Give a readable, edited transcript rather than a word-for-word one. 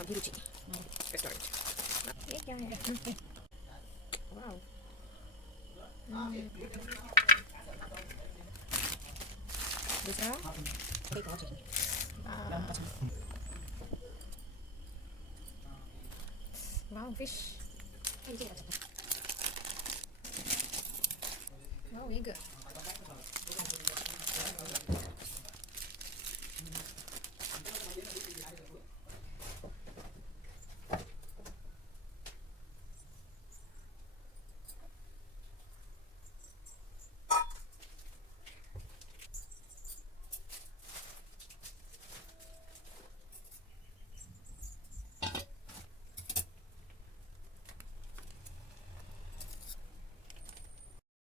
अभिरुचि रेस्टोरेंट। ये क्या है? वाओ। दूसरा एक और चाहिए। Wow fish. Wow egg.